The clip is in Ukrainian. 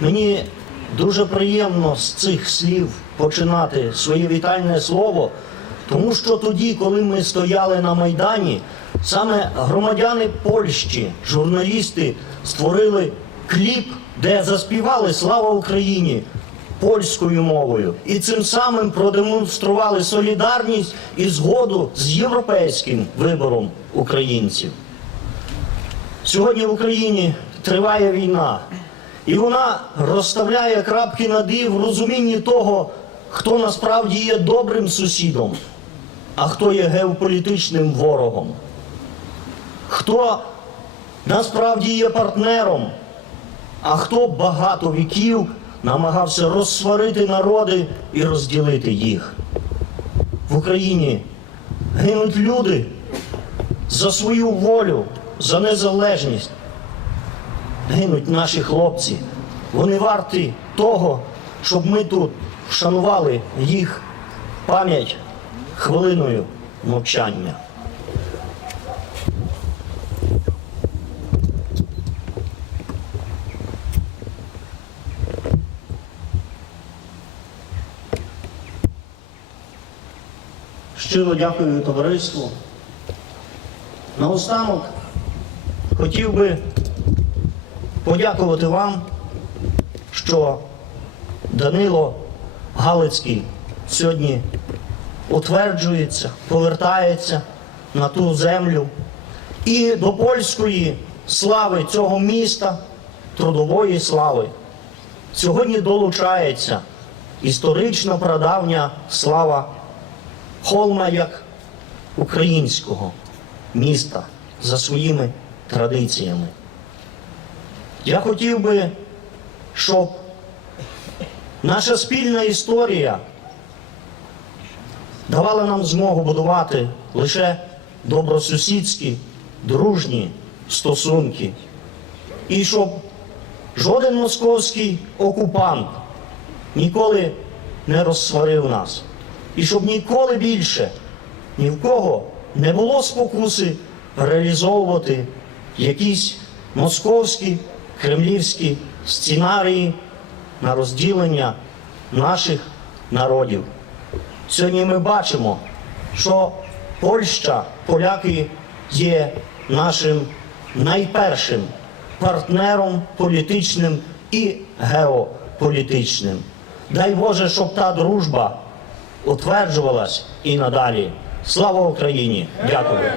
Мені дуже приємно з цих слів починати своє вітальне слово, тому що тоді, коли ми стояли на Майдані, саме громадяни Польщі, журналісти створили кліп, де заспівали Слава Україні польською мовою, і цим самим продемонстрували солідарність і згоду з європейським вибором українців. Сьогодні в Україні триває війна, і вона розставляє крапки над «і» в розумінні того, хто насправді є добрим сусідом, а хто є геополітичним ворогом, хто насправді є партнером, а хто багато віків намагався розсварити народи і розділити їх. В Україні гинуть люди за свою волю, за незалежність. Гинуть наші хлопці. Вони варті того, щоб ми тут вшанували їх пам'ять хвилиною мовчання. Щиро дякую товариству. Наостанок хотів би подякувати вам, що Данило Галицький сьогодні утверджується, повертається на ту землю. І до польської слави цього міста, трудової слави, сьогодні долучається історична прадавня слава Холма як українського міста за своїми традиціями. Я хотів би, щоб наша спільна історія давала нам змогу будувати лише добросусідські, дружні стосунки. І щоб жоден московський окупант ніколи не розсварив нас. І щоб ніколи більше ні в кого не було спокуси реалізовувати якісь московські, кремлівські сценарії на розділення наших народів. Сьогодні ми бачимо, що Польща, поляки є нашим найпершим партнером політичним і геополітичним. Дай Боже, щоб та дружба утверджувалась і надалі. Слава Україні! Дякую.